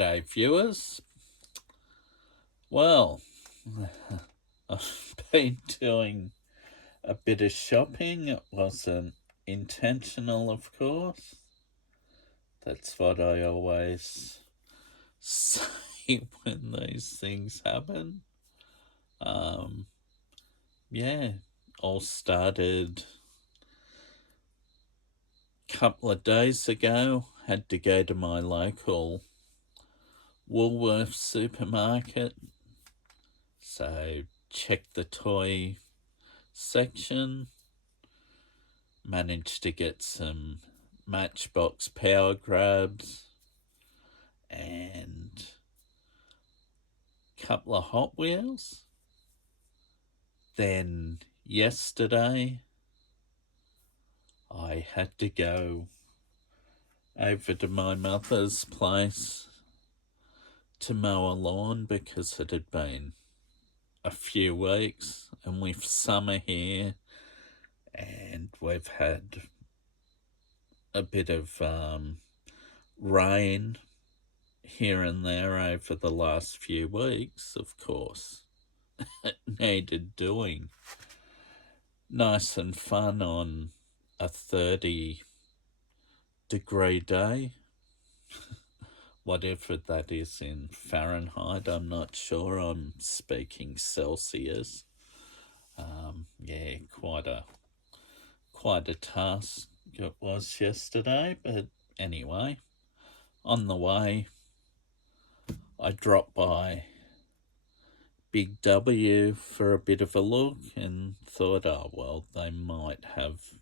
G'day viewers. Well, I've been doing a bit of shopping. It wasn't intentional, of course. That's what I always say when these things happen. Yeah, all started a couple of days ago. Had to go to my local Woolworths supermarket. So checked the toy section. Managed to get some Matchbox power grabs and a couple of Hot Wheels. Then yesterday I had to go over to my mother's place to mow a lawn because it had been a few weeks, and with summer here and we've had a bit of rain here and there over the last few weeks, of course. It needed doing. Nice and fun on a 30-degree day. Whatever that is in Fahrenheit, I'm not sure. I'm speaking Celsius. Yeah, quite a task it was yesterday, but anyway, on the way, I dropped by BigW for a bit of a look and thought, oh, well, they might have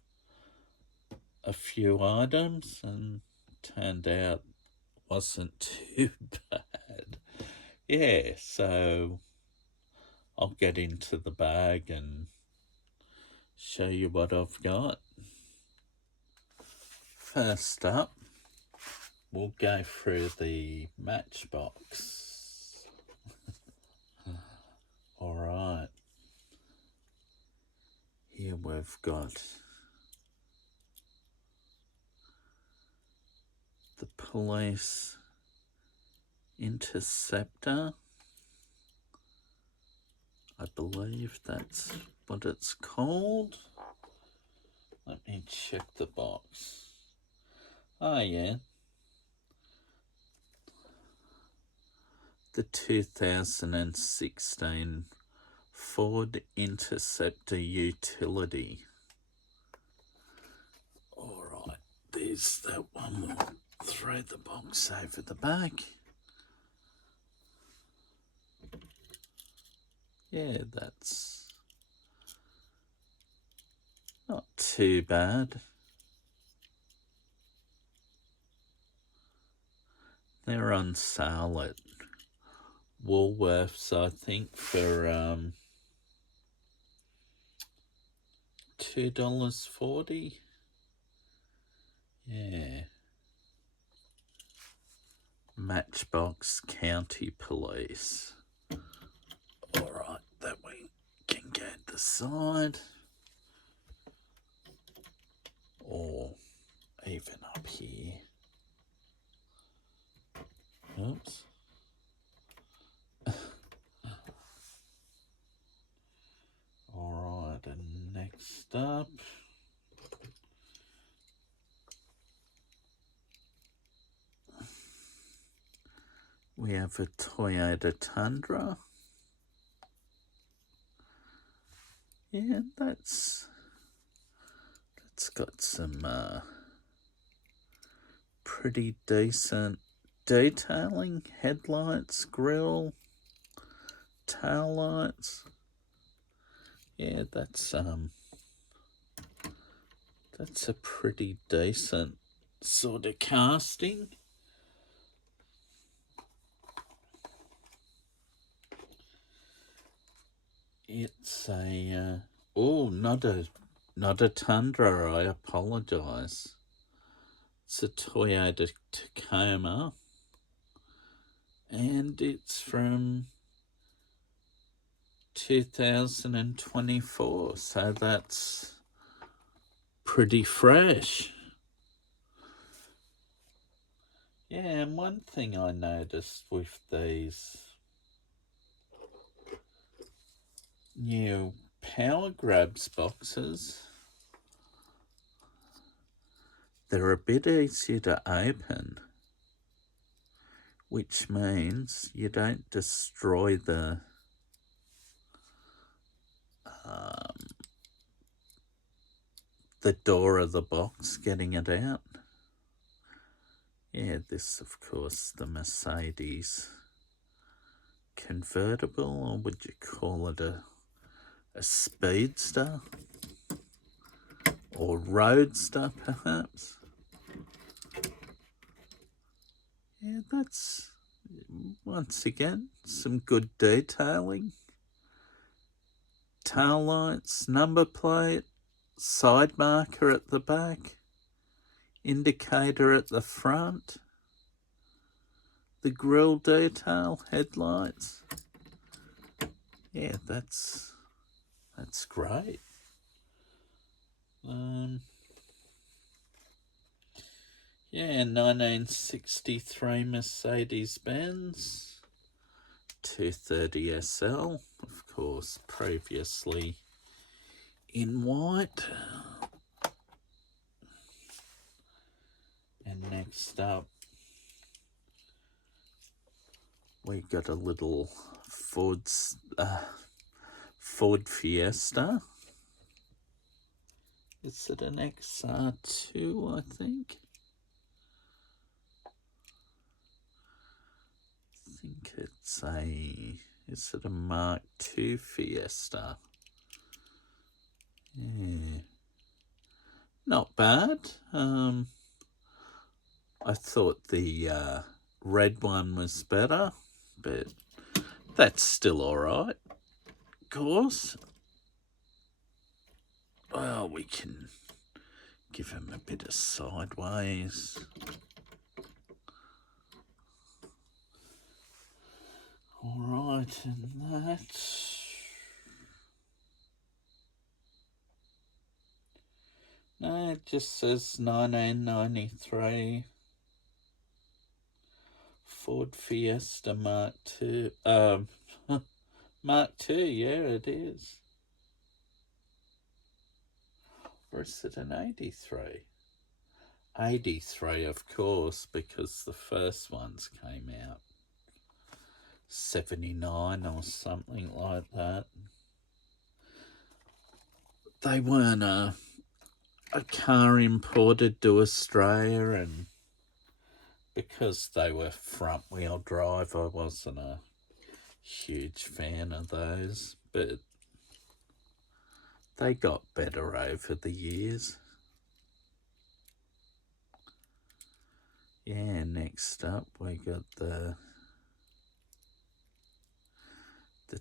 a few items, and turned out wasn't too bad. Yeah, so I'll get into the bag and show you what I've got. First up, we'll go through the Matchbox. Alright, here we've got the Police Interceptor. I believe that's what it's called. Let me check the box. Oh yeah, the 2016 Ford Interceptor utility. Alright, there's that one. We'll throw the box over the back. Yeah, that's not too bad. They're on sale at Woolworths, I think, for $2.40. Yeah. Matchbox County Police. Alright, that we can go to the side. Or even up here. Oops. Alright, and next up, we have a Toyota Tundra. Yeah, that's got some pretty decent detailing. Headlights, grille, tail lights. Yeah, that's a pretty decent sort of casting. It's a not a Tundra, I apologise. It's a Toyota Tacoma, and it's from 2024, so that's pretty fresh. Yeah, and one thing I noticed with these new Power Grabs boxes, they're a bit easier to open, which means you don't destroy the door of the box getting it out. Yeah, this, of course, the Mercedes convertible, or would you call it a speedster? Or roadster, perhaps? Yeah, that's, once again, some good detailing. Tail lights, number plate, side marker at the back, indicator at the front, the grille detail, headlights. Yeah, that's great. Yeah, 1963 Mercedes-Benz 230 SL, of course, previously in white. And next up, we got a little Ford Fiesta. Is it an XR2, I think? I think it's is it a Mark II Fiesta? Yeah. Not bad. I thought the red one was better, but that's still alright. Of course. Well, we can give him a bit of sideways. Alright, and that. No, it just says 1993 Ford Fiesta Mark II. Mark II, yeah, it is. Or is it an 83? 83, of course, because the first ones came out 79 or something like that. They weren't a car imported to Australia, and because they were front wheel drive, I wasn't a huge fan of those, but they got better over the years. Yeah, next up we got the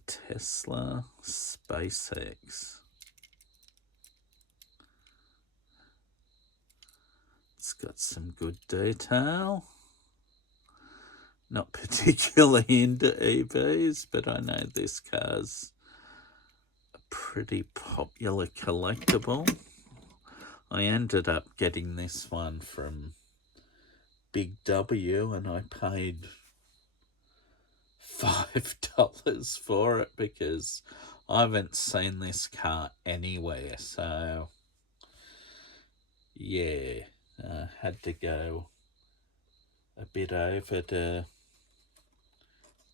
Tesla SpaceX. It's got some good detail. Not particularly into EVs, but I know this car's a pretty popular collectible. I ended up getting this one from BigW, and I paid $5 for it because I haven't seen this car anywhere. So yeah, had to go a bit over to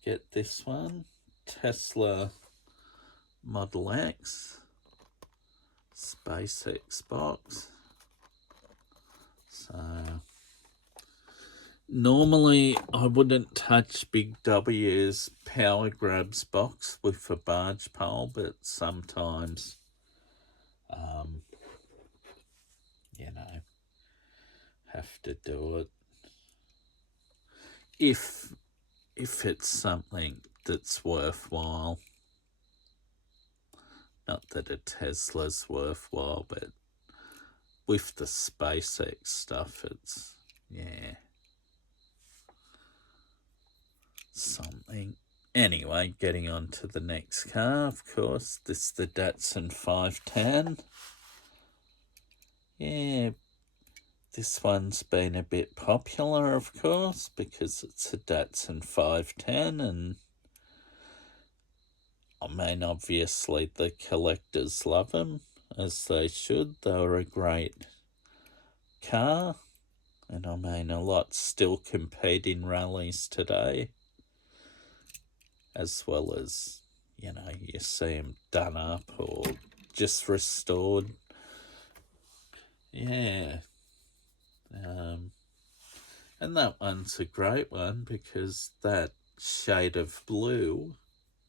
get this one. Tesla Model X SpaceX box. So normally I wouldn't touch Big W's Power Grabs box with a barge pole, but sometimes you know, have to do it if it's something that's worthwhile. Not that a Tesla's worthwhile, but with the SpaceX stuff, it's, yeah, something. Anyway, getting on to the next car, of course. This is the Datsun 510. Yeah, This one's been a bit popular, of course, because it's a Datsun 510, and I mean, obviously the collectors love them, as they should. They were a great car, and I mean, a lot still compete in rallies today, as well as, you know, you see them done up or just restored. Yeah. And that one's a great one because that shade of blue,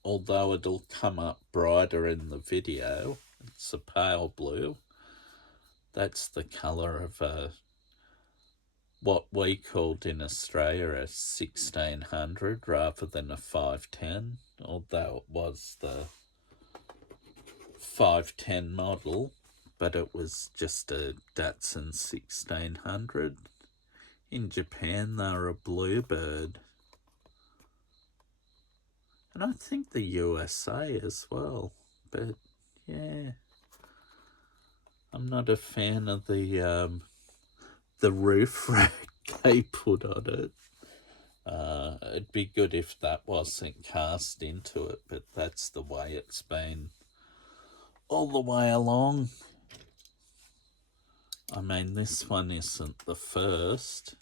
although it'll come up brighter in the video, it's a pale blue. That's the colour of what we called in Australia a 1600 rather than a 510, although it was the 510 model, but it was just a Datsun 1600. In Japan, they're a bluebird. And I think the USA as well. But, yeah. I'm not a fan of the roof rack they put on it. It'd be good if that wasn't cast into it, but that's the way it's been all the way along. I mean, this one isn't the first.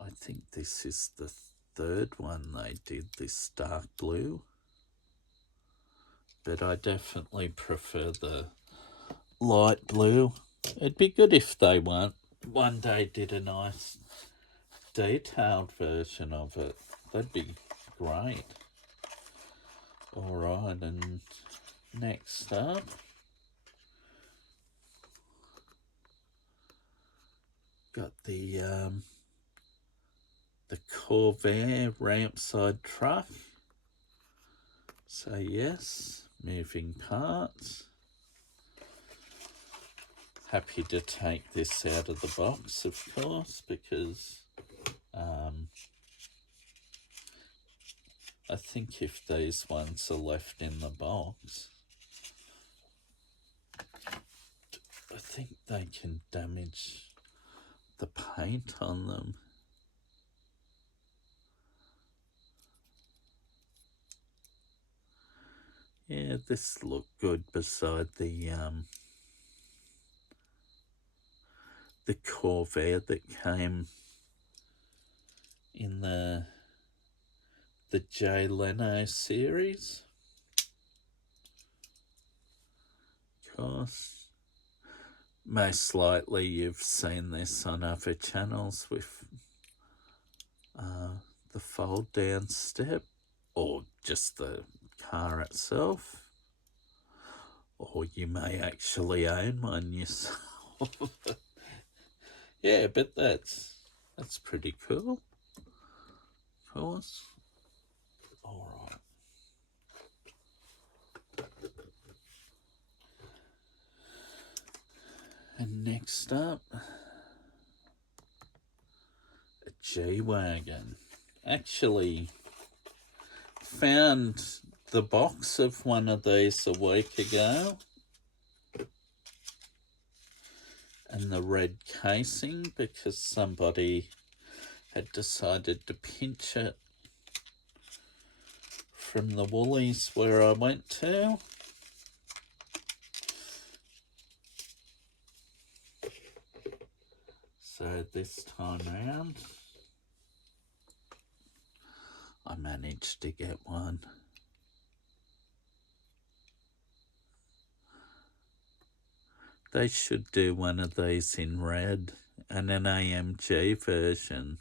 I think this is the third one they did, this dark blue. But I definitely prefer the light blue. It'd be good if they one day did a nice detailed version of it. That'd be great. Alright, and next up, got the Corvair ramp side truck. So yes, moving parts. Happy to take this out of the box, of course, because I think if these ones are left in the box, I think they can damage the paint on them. Yeah, this looked good beside the Corvair that came in the Jay Leno series. Of course, most likely you've seen this on other channels with the fold down step, or just the car itself, or you may actually own one yourself. Yeah, but that's pretty cool, of course. All right. And next up, a G-Wagon. Actually found the box of one of these a week ago, and the red casing, because somebody had decided to pinch it from the Woolies where I went to. So this time round, I managed to get one. They should do one of these in red and an AMG version.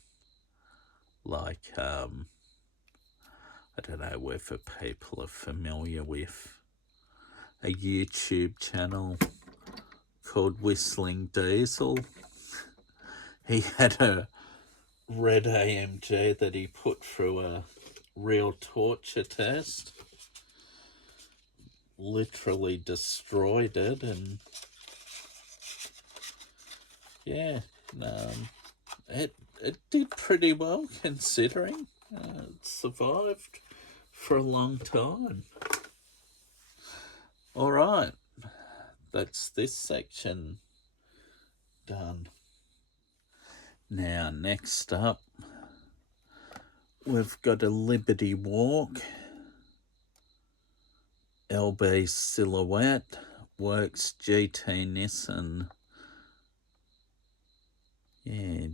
Like, I don't know whether people are familiar with a YouTube channel called Whistling Diesel. He had a red AMG that he put through a real torture test. Literally destroyed it, and yeah, it did pretty well considering. It survived for a long time. All right, that's this section Done. Now, next up, we've got a Liberty Walk, LB Silhouette, Works GT Nissan. Yeah.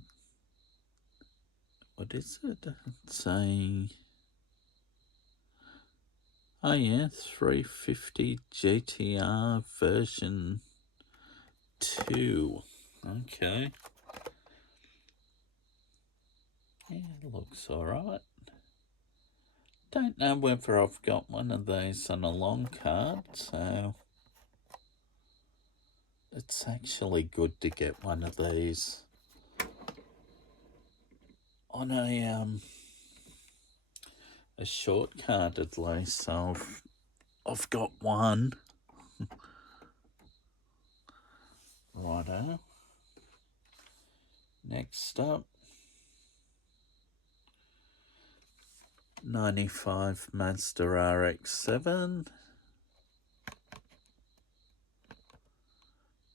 What is it? It's a... Oh yeah, 350 GTR version 2. Okay. Yeah, it looks alright. Don't know whether I've got one of these on a long card, so it's actually good to get one of these on a short card at least. So I've got one. Righto. Next up, 95 Mazda RX-7,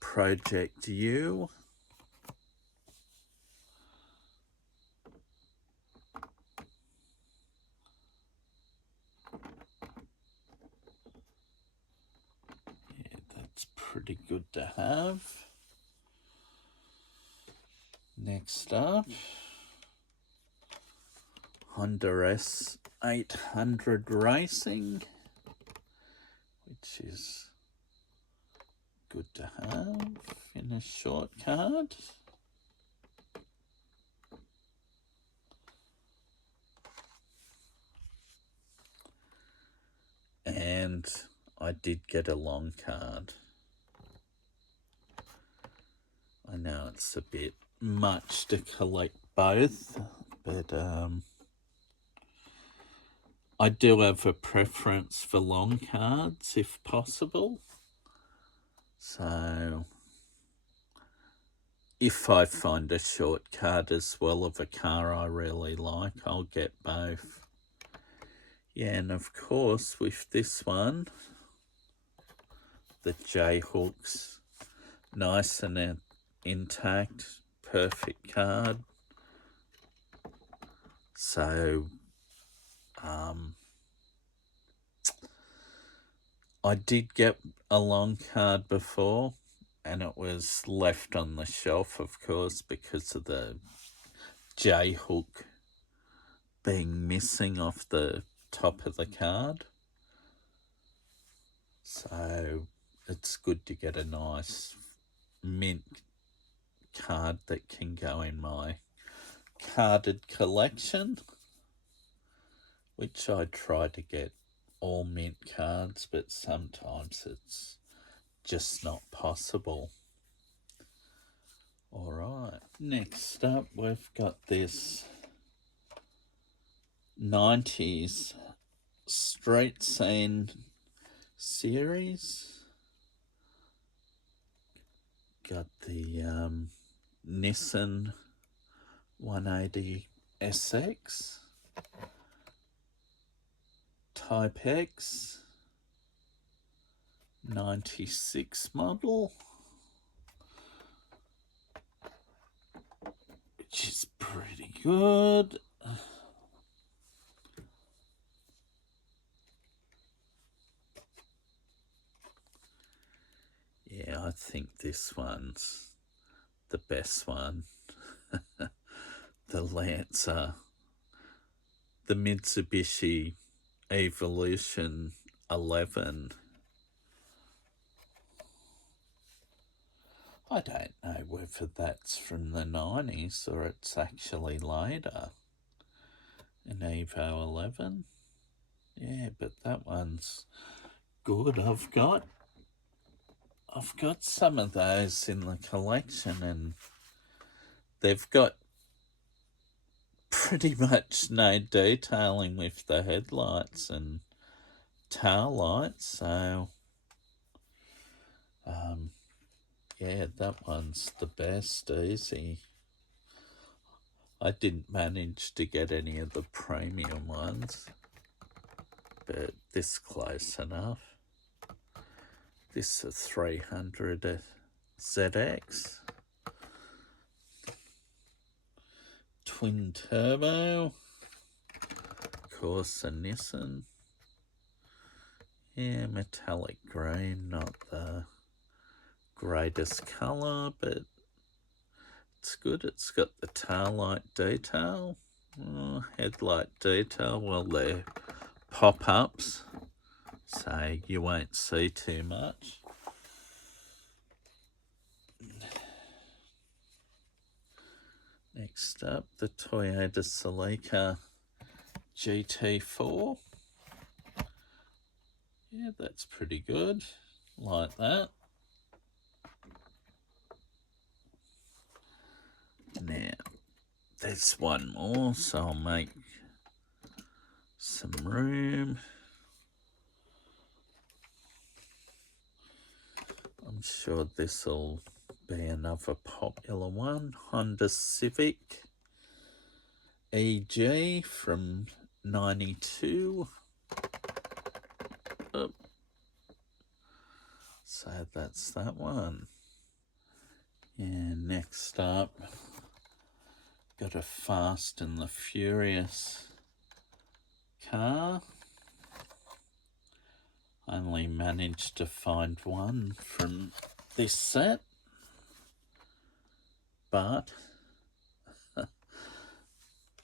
Project U, yeah, that's pretty good to have. Next up, Honda S800 Racing, which is good to have in a short card. And I did get a long card. I know it's a bit much to collect both, but I do have a preference for long cards if possible. So if I find a short card as well of a car I really like, I'll get both. Yeah, and of course with this one, the J-hooks, nice and intact, perfect card. So I did get a long card before, and it was left on the shelf, of course, because of the J-hook being missing off the top of the card. So it's good to get a nice mint card that can go in my carded collection, which I try to get all mint cards, but sometimes it's just not possible. Alright, next up we've got this 90s Street Scene series. Got the Nissan 180 SX, Type X, 96 model, which is pretty good. Yeah, I think this one's the best one. The Lancer, the Mitsubishi Evolution 11. I don't know whether that's from the 90s or it's actually later. An Evo 11. Yeah, but that one's good. I've got some of those in the collection, and they've got pretty much no detailing with the headlights and tail lights, so yeah, that one's the best, easy. I didn't manage to get any of the premium ones, but this close enough. This is 300 ZX. twin turbo. Of course, a Nissan. Yeah, metallic green, not the greatest colour, but it's good. It's got the tail light detail. Headlight detail, well, they're pop-ups, so you won't see too much. Next up, the Toyota Celica GT4. Yeah, that's pretty good. Like that. Now, there's one more, so I'll make some room. I'm sure this'll be another popular one. Honda Civic EG from 92. Oh. So that's that one. And next up, got a Fast and the Furious car. Only managed to find one from this set, but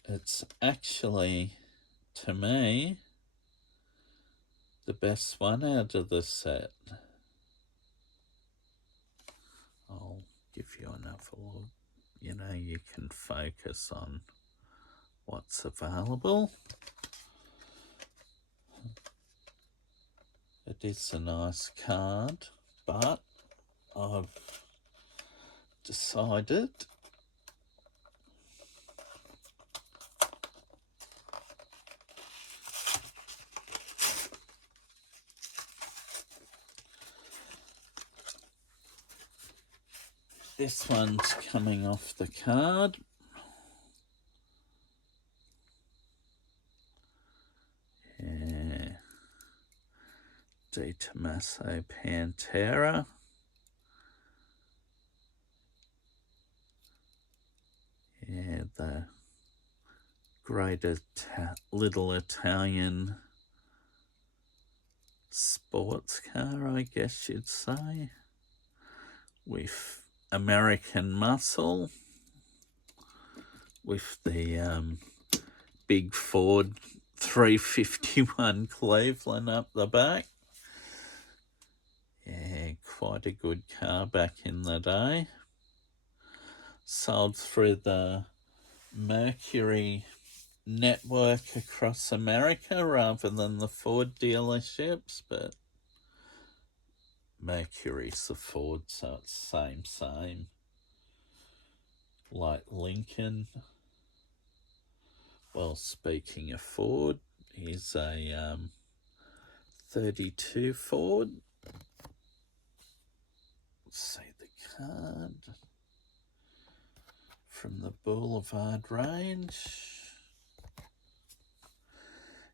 it's actually, to me, the best one out of the set. I'll give you another look. You know, you can focus on what's available. It is a nice card, but I've decided this one's coming off the card. Yeah. De Tomaso Pantera. Yeah, the great little Italian sports car, I guess you'd say, with American muscle, with the big Ford 351 Cleveland up the back. Yeah, quite a good car back in the day. Sold through the Mercury network across America rather than the Ford dealerships, but Mercury's the Ford, so it's same. Like Lincoln. Well, speaking of Ford, here's a 32 Ford. Let's see the card. From the Boulevard range.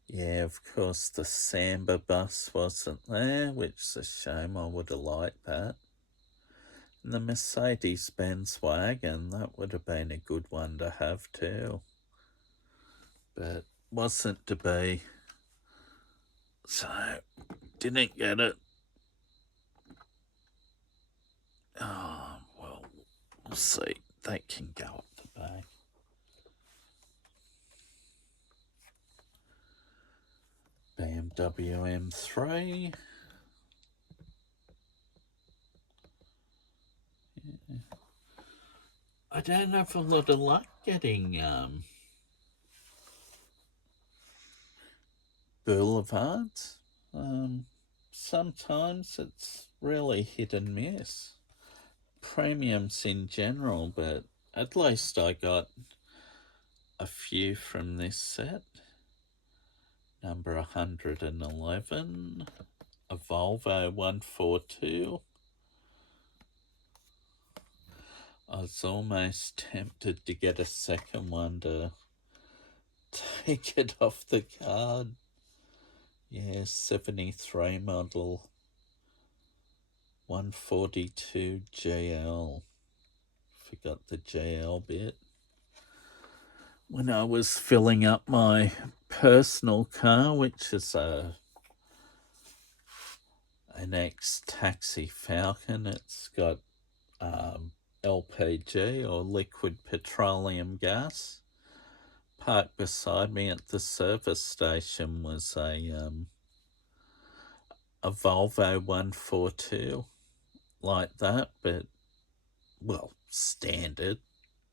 Yeah, of course, the Samba bus wasn't there, which is a shame. I would have liked that. And the Mercedes-Benz wagon, that would have been a good one to have too. But wasn't to be. So, didn't get it. Oh, well, we'll see. They can go up the back. BMW M3. Yeah. I don't have a lot of luck getting boulevards. Sometimes it's really hit and miss. Premiums in general, but at least I got a few from this set. Number 111, a Volvo 142. I was almost tempted to get a second one to take it off the card. Yeah, 73 model 142 GL. Forgot the GL bit. when I was filling up my personal car, which is an ex-taxi Falcon. It's got LPG, or liquid petroleum gas. Parked beside me at the service station was a Volvo 142 like that, but, well, standard,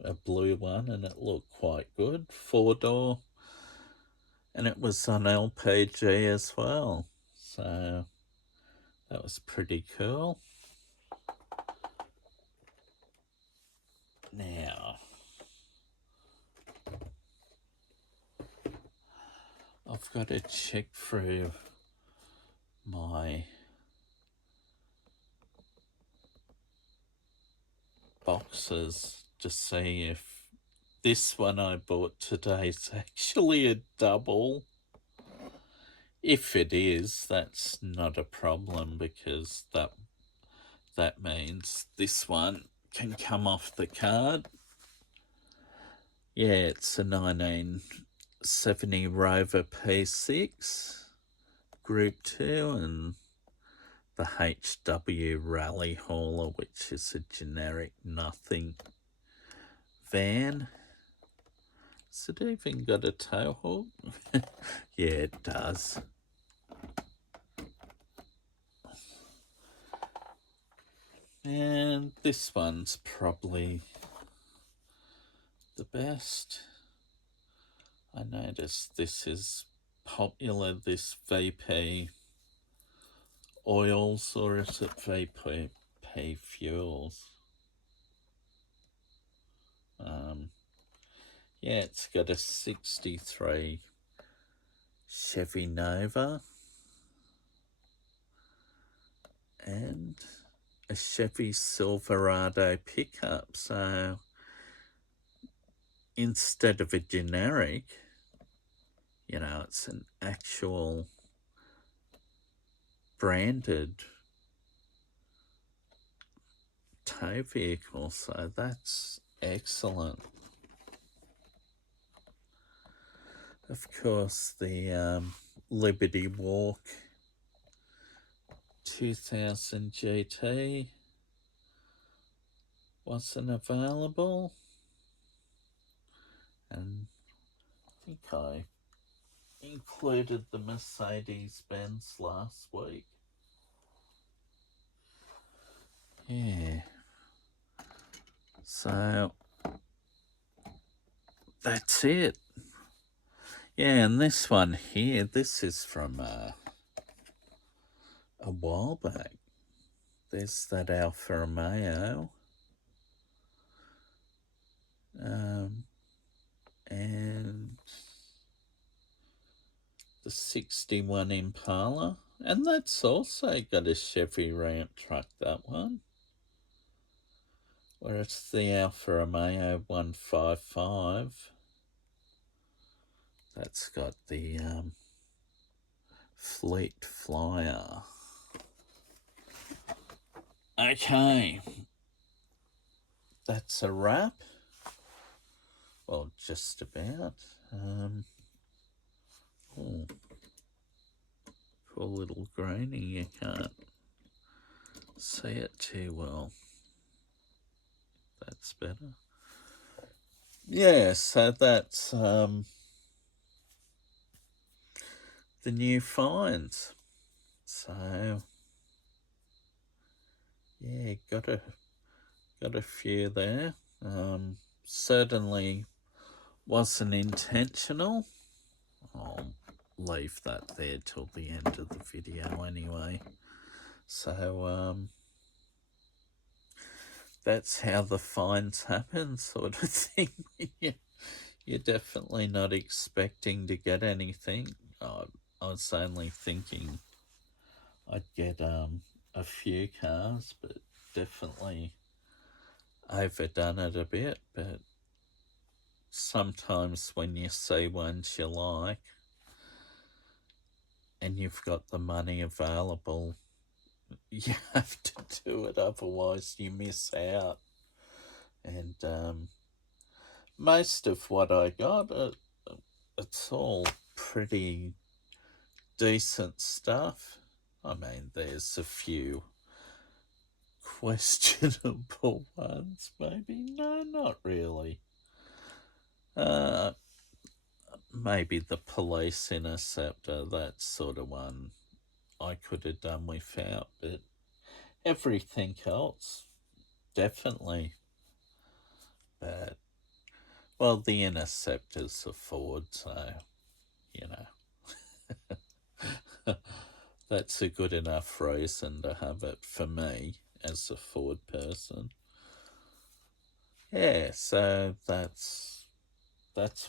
a blue one, and it looked quite good. 4-door, and it was on LPG as well, so that was pretty cool. Now, I've got to check through my boxes to see if this one I bought today is actually a double. If it is, that's not a problem, because that means this one can come off the card. Yeah, it's a 1970 Rover P6 Group 2 and the HW Rally Hauler, which is a generic nothing van. Has it even got a tow hook? Yeah, it does. And this one's probably the best. I noticed this is popular, this VP oils, or is it VP fuels? Yeah, it's got a 63 Chevy Nova and a Chevy Silverado pickup. So instead of a generic, it's an actual branded tow vehicle. So that's excellent. Of course, the Liberty Walk 2000 GT wasn't available, and I think I included the Mercedes-Benz last week. Yeah. So that's it. Yeah, and this one here, this is from a while back. There's that Alfa Romeo. And the 61 Impala. And that's also got a Chevy ramp truck, that one. Where it's the Alfa Romeo 155. That's got the Fleet Flyer. Okay. That's a wrap. Well, just about. Oh, poor little grainy, you can't see it too well. That's better. Yeah, so that's the new finds. So yeah, got a few there. Certainly wasn't intentional. I'll leave that there till the end of the video anyway. So that's how the finds happen, sort of thing. You're definitely not expecting to get anything. I was only thinking I'd get a few cars, but definitely overdone it a bit. But sometimes when you see ones you like and you've got the money available, you have to do it, otherwise you miss out. And most of what I got, it's all pretty decent stuff. I mean, there's a few questionable ones, maybe. No, not really. Maybe the police interceptor, that sort of one, I could have done without, but everything else, definitely. But, well, the interceptor's a Ford, so, you know, that's a good enough reason to have it for me as a Ford person. Yeah, so that's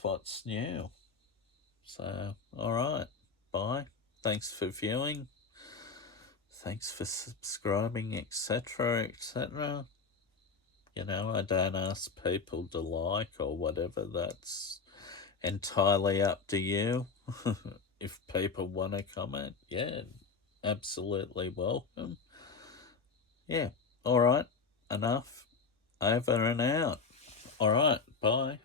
what's new. So, all right, bye. Thanks for viewing. Thanks for subscribing, etc., etc. You know, I don't ask people to like or whatever. That's entirely up to you. If people want to comment, yeah, absolutely welcome. Yeah, all right, enough. Over and out. All right, bye.